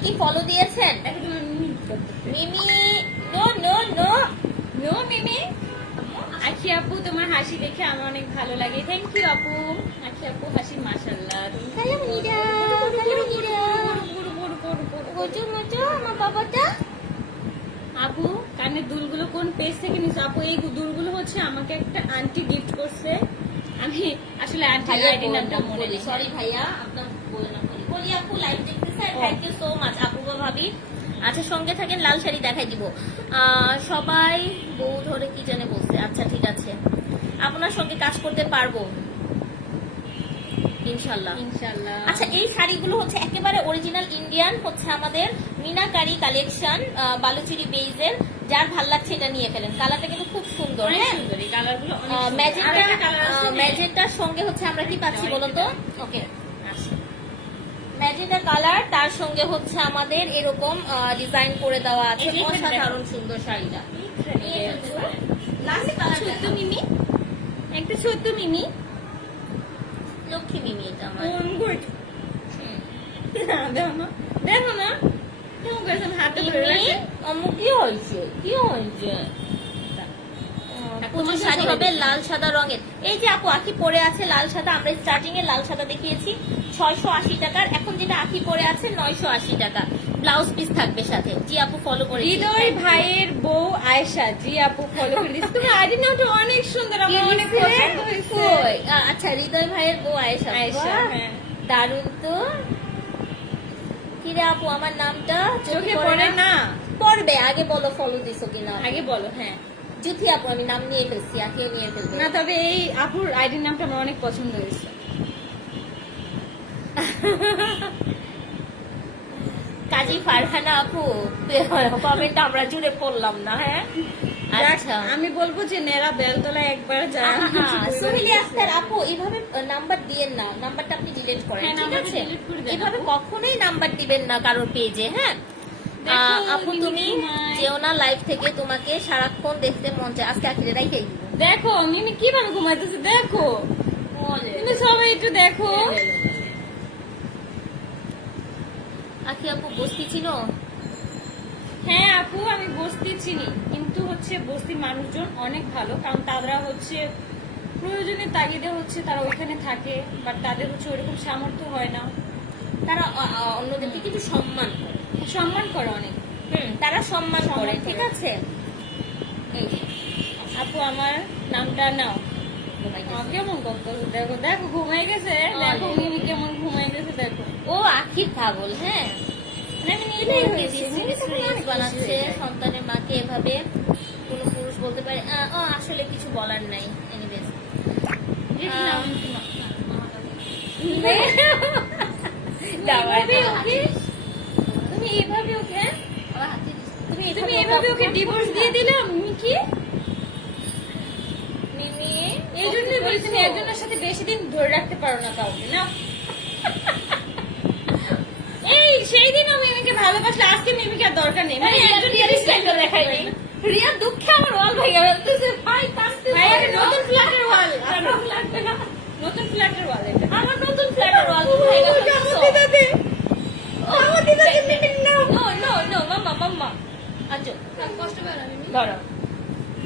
কি ফলো দিয়েছেন Mimi no no no no Mimi Akhi আপু তোমার হাসি দেখে আমার অনেক ভালো লাগে থ্যাংক ইউ আপু আখি আপু হাসি গোজো মোজো আমার বাবাটা আপু কানের দুলগুলো কোন পেজ থেকে নিছো আপু এই দুলগুলো হচ্ছে আমাকে একটা আন্টি গিফট করছে আমি আসলে আন্টি আইডি নামটা মনে নেই সরি ভাইয়া আপনার বলে না বলি আপু লাইভ দেখতেছেন ও। থ্যাংক ইউ সো মাচ আপু গো ভাবি। আচ্ছা সঙ্গে থাকেন লাল শাড়ি দেখাই দিব। সবাই বউ ধরে কি জানে বলছে। আচ্ছা ঠিক আছে। আপনার সঙ্গে কাজ করতে পারব। ইনশাল্লাহ। ইনশাল্লাহ। আচ্ছা এই শাড়িগুলো হচ্ছে একেবারে অরিজিনাল ইন্ডিয়ান হচ্ছে আমাদের মিনাকারি কালেকশন বালুচুরি বেইজের যার ভালো লাগছে এটা নিয়ে ফেলেন। কালারটা কিন্তু খুব সুন্দর হ্যাঁ? ম্যাজেন্টার সঙ্গে হচ্ছে আমরা কি পাচ্ছি দাও, বলো তো ওকে ম্যাজেন্টা কালার তার সঙ্গে হচ্ছে আমাদের এরকম ডিজাইন করে দেওয়া আছে। অসাধারণ সুন্দর শাড়িটা। নিয়ে ফেলতে পারো। Last colour ছোট্ট দেখাও। মিমি। একটা ছোট্ট মিমি। লক্ষ্মী মিমি এটা আমার। কোন গুড হুম। দেখো না কেমন করেছে হাতে ধরে মিমি রাখছি কি হয়েছে? কি হয়েছে? পুজোর শাড়ি হবে লাল সাদা রঙের। এই যে আপু আখি পরে আছে লাল সাদা? আমরা স্টার্টিং এ লাল সাদা দেখিয়েছি। ছয়শো আশি টাকার এখন যেটা আখি পরে আছে নয়শো আশি টাকা। ব্লাউজ পিস থাকবে সাথে। জি আপু ফলো করে হৃদয় ভাইয়ের বউ আয়েশা। জি আপু ফলো করে দিচ্ছি তুমি আইডি নামটা অনেক সুন্দর আমার অনেক পছন্দ হয়েছে। আচ্ছা হৃদয় ভাইয়ের বউ আয়েশা। আয়েশা হ্যাঁ। দারুণ তো। কিরে আপু আমার নামটা চোখে পড়ে না? পড়বে আগে বলো ফলো দিছো কিনা? আগে বলো হ্যাঁ। জুথি আপু আমি নাম নিয়ে ফেলছি আগে নিয়ে ফেলবে। না তবে এই আপুর আইডির নামটা আমার অনেক পছন্দ হয়েছে। কাজী ফারহানা আপু কমেন্ট আমরা জুড়ে পড়লাম না হ্যাঁ? আচ্ছা। আমি বলব যে নেরা বেলতলা একবার আক্তার আপু এইভাবে নাম্বার দিয়েন না। নাম্বারটা আপনি ডিলিট করেন হ্যাঁ, ঠিক আছে? এইভাবে কখনোই নাম্বার দিবেন না কারোর পেজে হ্যাঁ? আপু তুমি যেও না লাইভ থেকে তোমাকে সারাক্ষণ দেখতে মন চায়। আজকে আখিরে রাইখেই দেখো মিমি কীভাবে ঘুমাইতেছে দেখো। কিন্তু সবাই একটু দেখো। আখি আপু বস্তি ছিল হ্যাঁ আপু আমি বস্তি চিনি কিন্তু হচ্ছে বস্তির মানুষজন অনেক ভালো কারণ তারা হচ্ছে প্রয়োজনে তাগিদে হচ্ছে তারা ওইখানে থাকে বাট তাদের হচ্ছে ওইরকম সামর্থ্য হয় না। তারা অন্যদেরকে কিন্তু সম্মান করে। সম্মান করে অনেক। তারা সম্মান করে। ঠিক আছে? আপু আমার নামটা নাও। আসলে কিছু বলার নাই তুমি এভাবে ওকে? তুমি এভাবে ওকে ডিভোর্স দিয়ে দিলে আমি কি এই জন্যই বলি তুমি একজনের সাথে বেশি দিন ধরে রাখতে পারো না কাউকে না? এই সেই দিন আমি মিমিকে ভালোবাসলে আজকে মিমিকে আর দরকার নেই। মানে একজন স্টাইলটা দেখাই নেই রিয়া দুঃখে আমার ওয়াল ভেঙে ফেলতেছে ভাই কাঁদতে ভাই নতুন ফ্ল্যাটের ওয়াল। আমার লাগবে না। নতুন ফ্ল্যাটের ওয়াল এটা। আমার নতুন ফ্ল্যাটের ওয়াল ভেঙে ফেলতেছে আমার দিদাকে মিটিং নাও। নো। নো নো মাম্মা মাম্মা। আচ্ছা। কষ্ট পায় না ধরো।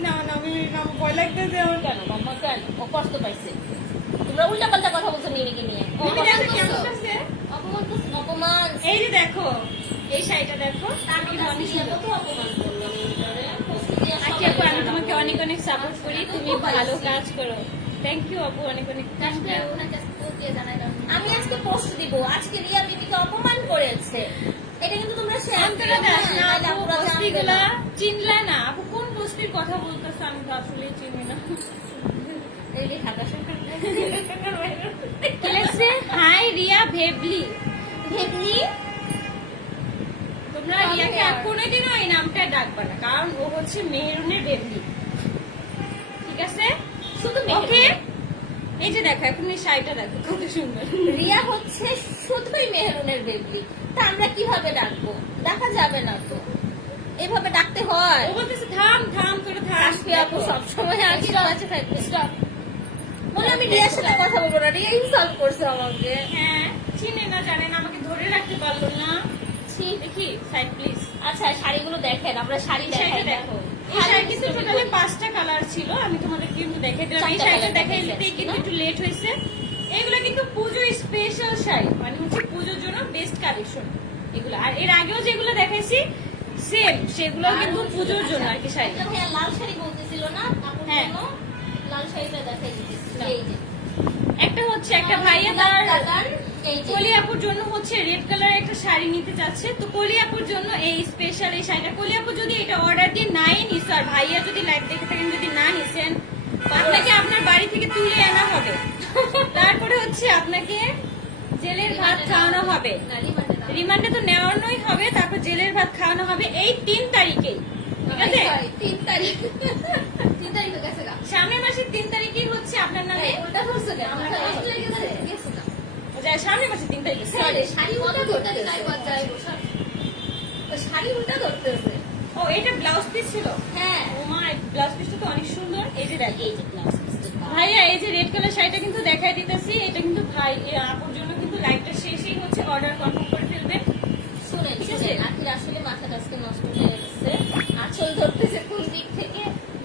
না না মিমি না ভয় লাগতেছে আমার কেন? মাম্মা কেন? ও কষ্ট পাইছে। তোমরা উল্টা পাল্টা কথা বলছো মিমিকে নিয়ে ও মিমি দেখো অপমান কেমন করছ। করছে অপমান। এই যে দেখো এই শাড়িটা দেখো তার মধ্যে অনেক আজকে সুন্দর। কত অপমান করল মিমিটারে। প্রস্তুতি আর আজকে সবাই আপু আমি তোমাকে অনেক অনেক সাপোর্ট করি তুমি ভালো কাজ করো। থ্যাংক ইউ আপু অনেক অনেক আমি আজকে পোস্ট দিব। আজকে রিয়া মিমিকে অপমান করেছে। এটা কিন্তু তোমরা শেয়ার অন্তরা না আপুরা। চিনলা না। আপু কোন কথা বলতেছে আমি তো আসলে চিনি না। এই যে ঢাকা সরকার হাই রিয়া ভেবলি ভেবলি তোমরা রিয়াকে কোনোদিনও এই নামটা ডাকবা না কারণ ও হচ্ছে মেহরুনের ভেবলি ঠিক আছে? শুধু ওকে ওকে এই যে দেখো এখন এই শাড়িটা দেখো কত সুন্দর। রিয়া হচ্ছে শুধুই মেহরুনের বেবলি তা আমরা কীভাবে ডাকবো? দেখা যাবে না তো। হয়। ও বলতেছে থাম থাম করে থাম। আজকে আপু সবসময় আগে কাছে থাকবে বলে আমি রিয়ার সাথে কথা বলব না। রিয়া ইনসাল্ট করছে আমাকে। হ্যাঁ চিনে না জানে না আমাকে ধরে রাখতে পারল না। ছি। দেখি দেখি সাইড প্লিজ আচ্ছা শাড়িগুলো দেখেন আমরা শাড়ি দেখাই। দেখো। এই শাড়ি শাড়ি কিন্তু ছবি টোটালি করি। পাঁচটা কালার ছিল আমি তোমাদের কিন্তু দেখাই দিলাম। এই শাড়িটা দেখাই দিতে কিন্তু একটু লেট হয়েছে। এগুলো কিন্তু পুজো স্পেশাল শাড়ি মানে হচ্ছে পুজোর জন্য বেস্ট কালেকশন এগুলো। আর এর আগেও যেগুলো দেখাইছি সেম সেগুলো কিন্তু পুজোর জন্য আর কি শাড়ি। ভাইয়া লাল শাড়ি বলতেছিল না হ্যাঁ। লাল শাড়িটা দেখাই এই যে। একটা হচ্ছে একটা ভাইয়া তার কলিয়াপুর জন্য হচ্ছে রেড কালার একটা শাড়ি নিতে চাচ্ছে। তো কলিয়াপুর জন্য এই স্পেশাল এই শাড়িটা কলিয়াপুর যদি এটা অর্ডার দিয়ে নাই নিস আর ভাইয়া যদি লাইভ দেখে থাকেন যদি না নিছেন আপনাকে আপনার বাড়ি থেকে তুলে আনা হবে। তারপরে হচ্ছে আপনাকে জেলের ভাত খাওয়ানো হবে। রিমান্ডে তো নেওয়ানোই হবে তারপর জেলের ভাত খাওয়ানো হবে এই তিন তারিখেই। ঠিক আছে? তিন তারিখ। তিন তারিখ গেছে সামনের মাসের তিন তারিখেই হচ্ছে আপনার নামে? ধরছো সামনের মাসের তিন তারিখে। শাড়ি শাড়ি। ও এটা ব্লাউজ পিস ছিল? হ্যাঁ। ও মা ব্লাউজ পিসটা তো অনেক সুন্দর। এই যে দেখ এই যে blouse ভাইয়া এই যে রেড কালার শাড়িটা কিন্তু দেখাই দিতেছি এটা কিন্তু ভাই আপুর জন্য কিন্তু লাইভটা শেষেই হচ্ছে অর্ডার কনফার্ম শুনেন, শুনেন, আখির আসলে মাথাটা আজকে নষ্ট হয়ে গেছে। আঁচল ধরতেছে কোন দিক থেকে?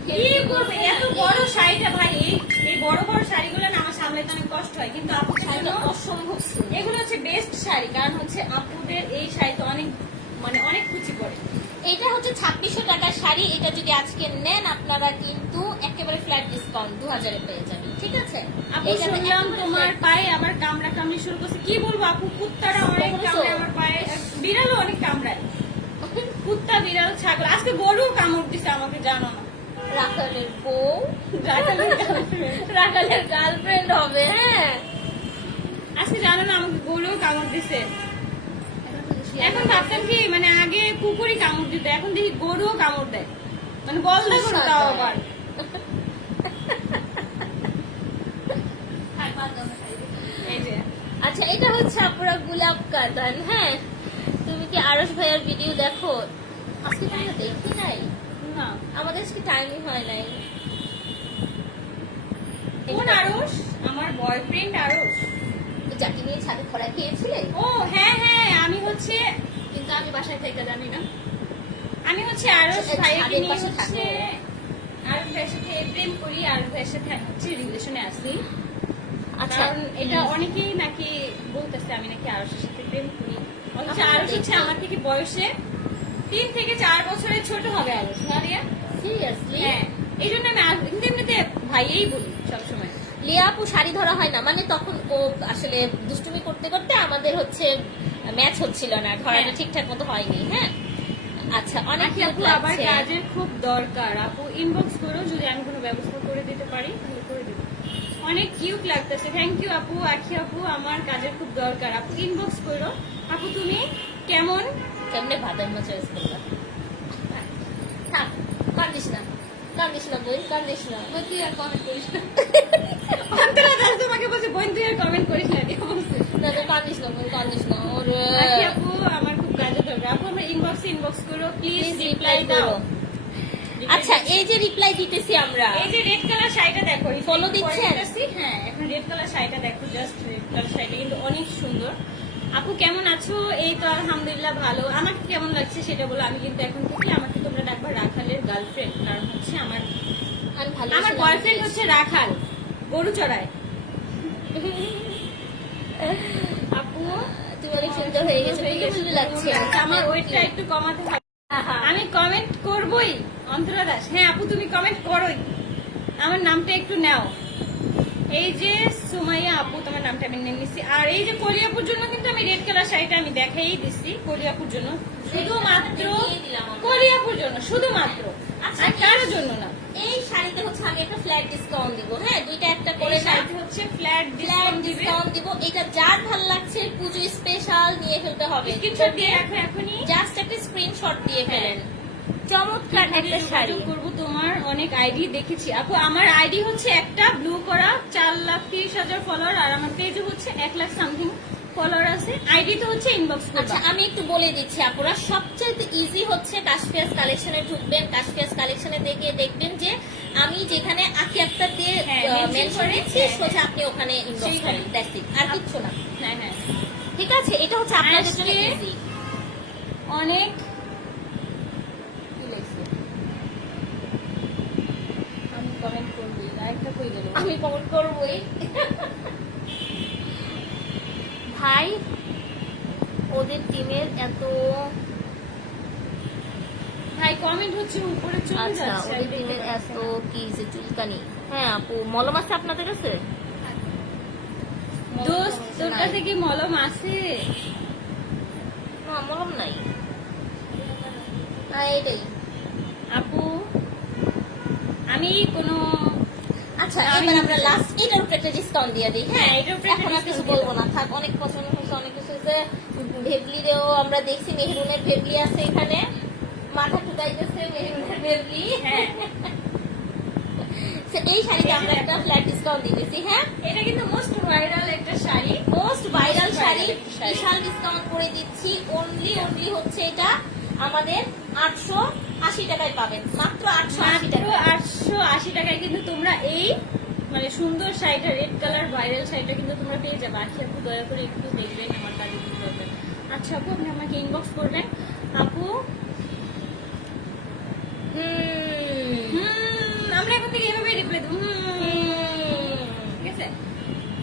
কি করবে? এত বড় শাড়িটা ভাই এই এই বড় বড় শাড়িগুলো না আমার সামলাইতে অনেক কষ্ট হয়। কিন্তু আপুদের শাড়িটা অসম্ভব এগুলো হচ্ছে বেস্ট শাড়ি। কারণ হচ্ছে আপুদের এই শাড়িতে অনেক মানে অনেক এটা হচ্ছে ছাব্বিশশো টাকার শাড়ি। এটা যদি আজকে নেন আপনারা কিন্তু একেবারে ফ্ল্যাট ডিসকাউন্ট দু হাজারে পেয়ে যাবেন। ঠিক আছে? আপু শুনলাম তোমার পায়ে আবার কামড়া কামড়ি শুরু করছে। কি বলব আপু কুত্তারা অনেক? কামড়ে আমার পায়ে বিড়ালও অনেক কামড়ায়। কুত্তা বিড়াল ছাগল আজকে গরু কামড় দিছে আমাকে জানো না। রাখালের বউ। রাখালের রাখালের গার্লফ্রেন্ড হবে। হ্যাঁ। আজকে জানো না আমাকে গরু কামড় দিছে। এখন ভাবতাম কি মানে আগে কুকুরই কামড় দিত এখন দেখি গরুও কামড় দেয়। মানে বলদা গরু তাও আবার এই যে আচ্ছা এটা হচ্ছে আপুরা গোলাপ কাতান হ্যাঁ? তুমি কি আরস ভাইয়ার ভিডিও দেখো? আজকে তো আমরা দেখি নাই। না। আমাদের আজকে টাইমই হয় নাই। কোন আরস আমার বয়ফ্রেন্ড আরস যাকে নিয়ে ছাদে খরা খেয়েছিলে? ও হ্যাঁ হ্যাঁ আমি হচ্ছে কিন্তু আমি বাসায় থেকে জানি না। আমি হচ্ছে আরস আচ্ছা, নিয়ে পাশে হচ্ছে আরস ভাইয়ের সাথে প্রেম করি আরস ভাইয়ের সাথে হচ্ছে রিলেশনে আসি কারণ এটা অনেকেই নাকি বলতেছে আমি নাকি আরসের সাথে প্রেম করি। অথচ আমরা হচ্ছে আমার থেকে বয়সে তিন থেকে চার বছরের ছোট হবে আরস না রিয়া? সিরিয়াসলি হ্যাঁ এই জন্য আমি আরস- এমনিতে ভাইয়েই বলি সবসময়। লিয়া আপু শাড়ি ধরা হয় না মানে তখন ও আসলে দুষ্টুমি করতে করতে আমাদের হচ্ছে ম্যাচ হচ্ছিল না ধরাটা হ্যাঁ। ঠিকঠাক মতো হয়নি হ্যাঁ? আচ্ছা অনেক আপু আবার কাজের খুব দরকার। আপু ইনবক্স করো যদি আমি কোনো ব্যবস্থা করে দিতে পারি তাহলে করে অনেক কিউট লাগতেছে। থ্যাংক ইউ আপু আখি আপু আমার কাজের খুব দরকার। আপু ইনবক্স করো। আপু তুমি কেমন? কেমনে ভাতের মাছ চয়েস করলাম থাক কান্দিস না। কান্দিস না বই কান্দিস না। বই তুই আর কমেন্ট করিস না। অন্তরা দাস তোমাকে বলছে বোন তুই আর কমেন্ট করিস না দিয়ে বলছে। না তো কান্দিস না বই কান্দিস না। ওর আখি আপু আমার খুব কাজের দরকার। আপু আমার ইনবক্সে ইনবক্স করো। প্লিজ রিপ্লাই দাও। আচ্ছা এই যে রিপ্লাই দিতেছি আমরা। এই যে রেড কালার শাড়িটা দেখো পরে দিচ্ছেন? হ্যাঁ এখন রেড কালার শাড়িটা দেখো জাস্ট রেড কালার শাড়িটা কিন্তু অনেক সুন্দর। আপু কেমন আছো? এই তো আলহামদুলিল্লাহ ভালো। আমাকে কেমন লাগছে সেটা বলো আমি কিন্তু এখন থেকে আমাকে তোমরা ডাকবা রাখালের গার্লফ্রেন্ড কারণ হচ্ছে আমার আমার বয়ফ্রেন্ড হচ্ছে রাখাল গরু চড়ায়। আপু তুমি অনেক সুন্দর হয়ে গেছে হয়ে লাগছে। আমার ওয়েটটা একটু কমাতে হবে। আমি কমেন্ট করবই। অন্তরা দাস হ্যাঁ আপু তুমি কমেন্ট করোই। আমার নামটা একটু নাও। এই যে সুমাইয়া আপু তোমার নামটা আমি নিয়ে নিচ্ছি আর এই যে কলিয়াপুর জন্য কিন্তু আমি রেড কালার শাড়িটা আমি দেখাই দিচ্ছি কলিয়াপুর জন্য। শুধুমাত্র কলিয়াপুর জন্য শুধুমাত্র। আচ্ছা, আর কারোর জন্য না। এই শাড়িতে হচ্ছে আমি একটা ফ্ল্যাট ডিসকাউন্ট দিব হ্যাঁ? দুইটা একটা করে শাড়িতে হচ্ছে ফ্ল্যাট ফ্ল্যাট ডিসকাউন্ট দিবে। ডিসকাউন্ট দিব। এটা যার ভালো লাগছে পুজো স্পেশাল নিয়ে ফেলতে হবে। স্ক্রিনশট দিয়ে রাখো এখনই। জাস্ট একটা স্ক্রিনশট দিয়ে। ফেলেন। চমৎকার একটা শাড়ি। করব তোমার অনেক আইডি দেখেছি। আপু আমার আইডি হচ্ছে একটা ব্লু করা চার লাখ তিরিশ হাজার ফলোয়ার আর আমার পেজে হচ্ছে এক লাখ সামথিং ফলোয়ার আছে। আইডি তো হচ্ছে ইনবক্স আচ্ছা আমি একটু বলে দিচ্ছি আপুরা সবচাইতে ইজি হচ্ছে কাশফিয়াস কালেকশনে ঢুকবেন কাশফিয়াস কালেকশনে দেখে দেখবেন যে আমি যেখানে আখি একটা দিয়ে মেনশন করে, হ্যাঁ, সোজা আপনি ওখানে ইনবক্স। করেন। দ্যাটস ইট আর কিচ্ছু না। হ্যাঁ হ্যাঁ। ঠিক আছে এটা হচ্ছে আপনাদের জন্য ইজি অনেক কি লেখছে? আমি কমেন্ট করবি কই গেল? আমি কমেন্ট করবই। ভাই ওদের টিমের এত ভাই কমেন্ট হচ্ছে উপরে চলে আচ্ছা ওদের টিমের এত কি যে চুলকানি। হ্যাঁ আপু মলম আছে আপনাদের কাছে? দোস্ত তোর কাছে কি মলম আছে? না মলম নাই। না এটাই আপু আমি কোনো আচ্ছা এবার আমরা লাস্ট এটার উপরে একটা ডিসকাউন্ট দিয়ে দিই হ্যাঁ? হ্যাঁ, এটার উপরে এখন আর কিছু বলব না থাক অনেক পছন্দ হয়েছে অনেক কিছু হয়েছে। ভেবলিরেও আমরা দেখছি মেহরুনের ভেবলি আছে এখানে। মাথা ঠুকাইতেছে মেহরুনের ভেবলি। হ্যাঁ। এই শাড়িতে আমরা একটা ফ্ল্যাট ডিসকাউন্ট দিতেছি হ্যাঁ? এটা কিন্তু মোস্ট ভাইরাল একটা শাড়ি। Most viral sari. বিশাল ডিসকাউন্ট করে দিচ্ছি অনলি অনলি হচ্ছে এটা। আমাদের আটশো আশি টাকায় পাবেন। মাত্র আটশো আশি টাকা আটশো আশি টাকায় কিন্তু তোমরা এই মানে সুন্দর শাড়িটা রেড কালার ভাইরাল শাড়িটা কিন্তু তোমরা পেয়ে যাবে। আখি আপু দয়া করে একটু দেখবেন আমার কাজে আচ্ছা আপু আপনি আমাকে ইনবক্স করবেন। আপু? হুম। হুম, আমরা এখন থেকে রিপ্লাই দেবো। ঠিক আছে?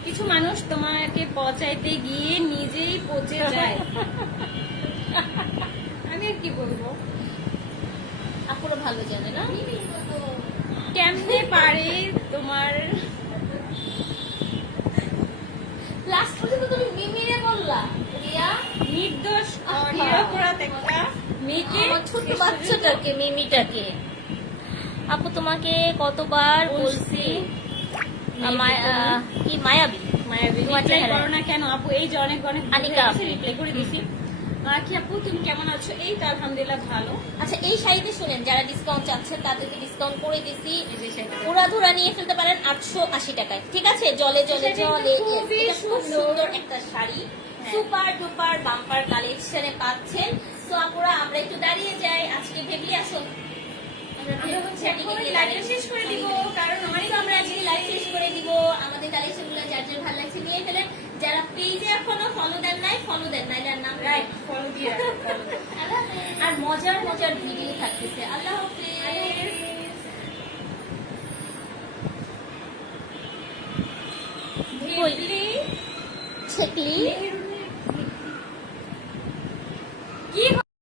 কিছু মানুষ তোমাকে পচাইতে গিয়ে নিজেই পচে যায়। কি বলব? আপুরা ভালো জানে না? কেমনে পারে তোমার? লাস্ট পর্যন্ত তুমি মিমিরে বললা রিয়া। নির্দোষ নিরপরাধ একটা মেয়েকে ছোট বাচ্চাটাকে মিমিটাকে। আপু তোমাকে কতবার বলছি। কি মায়াবী? মায়াবী। রিপ্লাই করো না কেন আপু এই যে অনেক অনেক। রিপ্লাই করে দিছি। আখি আপু তুমি কেমন আছো? এই তো আলহামদুলিল্লাহ ভালো। আচ্ছা এই শাড়িতে শুনেন যারা ডিসকাউন্ট চাচ্ছেন তাদেরকে ডিসকাউন্ট করে দিছি। পুরা ধুরা নিয়ে ফেলতে পারেন আটশো আশি টাকায়। ঠিক আছে? জলে জলে জলে। খুব সুন্দর। একটা শাড়ি। হ্যাঁ। সুপার ডুপার বাম্পার কালেকশনে পাচ্ছেন। তো আপুরা আমরা একটু দাঁড়িয়ে যাই। আজকে ভেবলি আসো আমরা আজকে লাইভ শেষ করে দিব। আমাদের কালেকশনগুলো যার যার ভালো লাগছে নিয়ে ফেলেন। যারা পেজে এখনও ফলো দেন নাই ফলো দেন নাই দেন নাম রাইট ফলো দিয়ে আর মজার মজার ভিডিও থাকতেছে। আল্লাহ হাফেজ। ছেকলি।